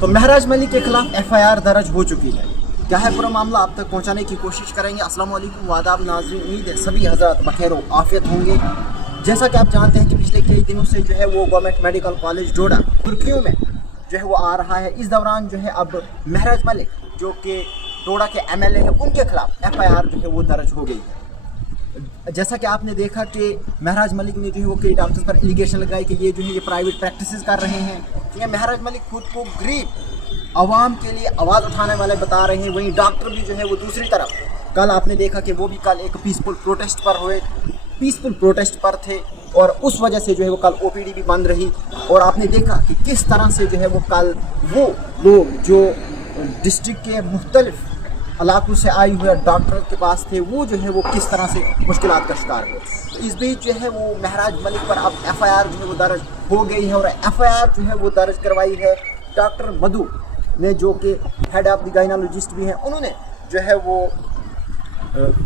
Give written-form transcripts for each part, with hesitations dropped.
तो महराज मलिक के खिलाफ FIR दर्ज हो चुकी है। क्या है पूरा मामला आप तक पहुंचाने की कोशिश करेंगे। अस्सलाम वालेकुम, वादाब नाज़रीन, उम्मीद है सभी हज़रात बखैर व आफियत होंगे। जैसा कि आप जानते हैं कि पिछले कई दिनों से जो है वो गवर्नमेंट मेडिकल कॉलेज डोडा सुर्खियों में जो है वो आ रहा है। इस दौरान जो है अब महराज मलिक जो कि डोडा के MLA हैं, उनके खिलाफ FIR जो है वो दर्ज हो गई है। जैसा कि आपने देखा कि महराज मलिक ने जो है वो कई डॉक्टर्स पर एलिगेशन लगाई कि ये जो है ये प्राइवेट प्रैक्टिसेस कर रहे हैं। ये महराज मलिक खुद को गरीब आवाम के लिए आवाज़ उठाने वाले बता रहे हैं। वहीं डॉक्टर भी जो है वो दूसरी तरफ, कल आपने देखा कि वो भी कल एक पीसफुल प्रोटेस्ट पर थे और उस वजह से जो है वो कल OPD भी बंद रही। और आपने देखा कि किस तरह से जो है वो कल वो लोग जो डिस्ट्रिक्ट के मुख्तलिफ इलाकों से आए हुए डॉक्टर के पास थे, वो जो है वो किस तरह से मुश्किलात का शिकार हुए। तो इस बीच जो है वो महराज मलिक पर अब FIR जो है वो दर्ज हो गई है और FIR जो है वो दर्ज करवाई है डॉक्टर मधु ने, जो कि हेड ऑफ द गायनोलॉजिस्ट भी हैं। उन्होंने जो है वो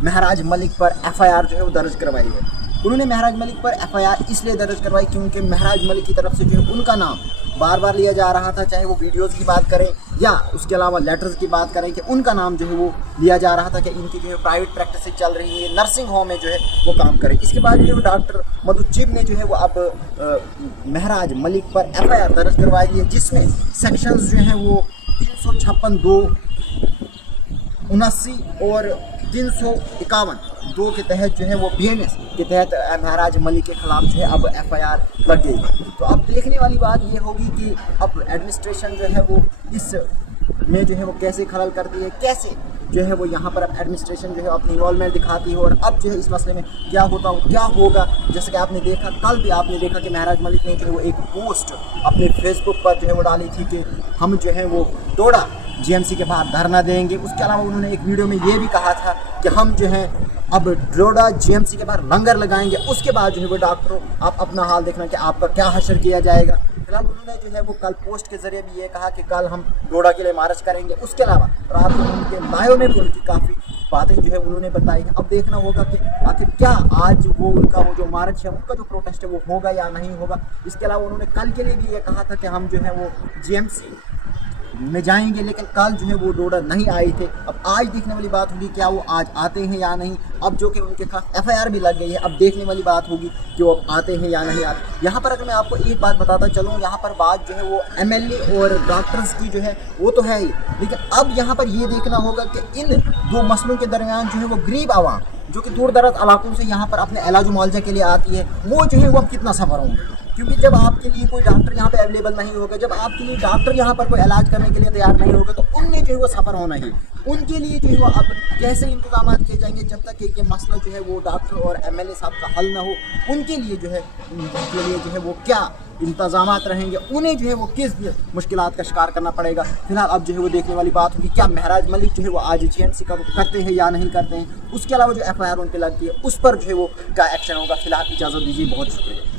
महराज मलिक पर FIR जो है वो दर्ज करवाई है। उन्होंने महराज मलिक पर FIR इसलिए दर्ज करवाई क्योंकि महराज मलिक की तरफ से जो है उनका नाम बार बार लिया जा रहा था, चाहे वो वीडियोज़ की बात करें या उसके अलावा लेटर्स की बात करें, कि उनका नाम जो है वो लिया जा रहा था कि इनकी जो है प्राइवेट प्रैक्टिस चल रही है, नर्सिंग होम में जो है वो काम करें। इसके बाद जो है डॉक्टर मधु चिब ने जो है वो अब महराज मलिक पर FIR दर्ज करवाई है, जिसमें सेक्शंस जो हैं वो 356, 2, 79 और 351 के तहत जो है वो BNS के तहत महराज मलिक के खिलाफ जो है अब FIR लग गई। तो अब देखने वाली बात ये होगी कि अब एडमिनिस्ट्रेशन जो है वो इस में जो है वो कैसे खलल करती है, कैसे जो है वो यहाँ पर अब एडमिनिस्ट्रेशन जो है अपनी इन्वॉल्वमेंट दिखाती है और अब जो है इस मसले में क्या होगा। जैसे कि आपने देखा, कल भी आपने देखा कि महराज मलिक ने जो है वो एक पोस्ट अपने फेसबुक पर जो है वो डाली थी कि हम जो है वो डोडा GMC के बाहर धरना देंगे। उसके अलावा उन्होंने एक वीडियो में ये भी कहा था कि हम जो है अब डोडा GMC के बाहर लंगर लगाएंगे। उसके बाद जो है वो डॉक्टरों आप अपना हाल देखना कि आपका क्या हशर किया जाएगा। फिलहाल उन्होंने जो है वो कल पोस्ट के ज़रिए भी ये कहा कि कल हम डोडा के लिए मार्च करेंगे। उसके अलावा रात को उनके लाइव में भी उनकी काफ़ी बातें जो है उन्होंने बताई हैं। अब देखना होगा कि आखिर क्या आज वो उनका वो जो मार्च है, उनका जो प्रोटेस्ट है वो होगा या नहीं होगा। इसके अलावा उन्होंने कल के लिए भी ये कहा था कि हम जो है वो GMC में जाएंगे, लेकिन कल जो है वो डोडा नहीं आए थे। अब आज देखने वाली बात होगी क्या वो आज आते हैं या नहीं। अब जो कि उनके खिलाफ FIR भी लग गई है, अब देखने वाली बात होगी कि वो आते हैं या नहीं आते। यहाँ पर अगर मैं आपको एक बात बताता चलूँ, यहाँ पर बात जो है वो MLA और डॉक्टर्स की जो है वो तो है ही, लेकिन अब यहाँ पर ये देखना होगा कि इन दो मसलों के दरमियान जो है वो गरीब आवाम जो कि दूर दराज इलाकों से यहाँ पर अपने इलाज मुआवजा के लिए आती है, वो जो है वो अब कितना सफ़र होंगे। क्योंकि जब आपके लिए कोई डॉक्टर यहाँ पे अवेलेबल नहीं होगा, जब आपके लिए डॉक्टर यहाँ पर कोई इलाज करने के लिए तैयार नहीं होगा, तो उनमें जो है वो सफ़र होना ही। उनके लिए जो है वो अब कैसे इंतजाम किए जाएंगे जब तक कि ये मसला जो है वो डॉक्टर और MLA साहब का हल ना हो। उनके लिए जो है वो क्या इंतजामात रहेंगे, उन्हें जो है वो किस मुश्किलात का शिकार करना पड़ेगा। फिलहाल अब जो है वो देखने वाली बात होगी क्या महराज मलिक जो है वो आज GMC का करते हैं या नहीं करते हैं। उसके अलावा जो FIR उन पर लगती है उस पर जो है वो क्या एक्शन होगा। फिलहाल इजाज़त दीजिए, बहुत शुक्रिया।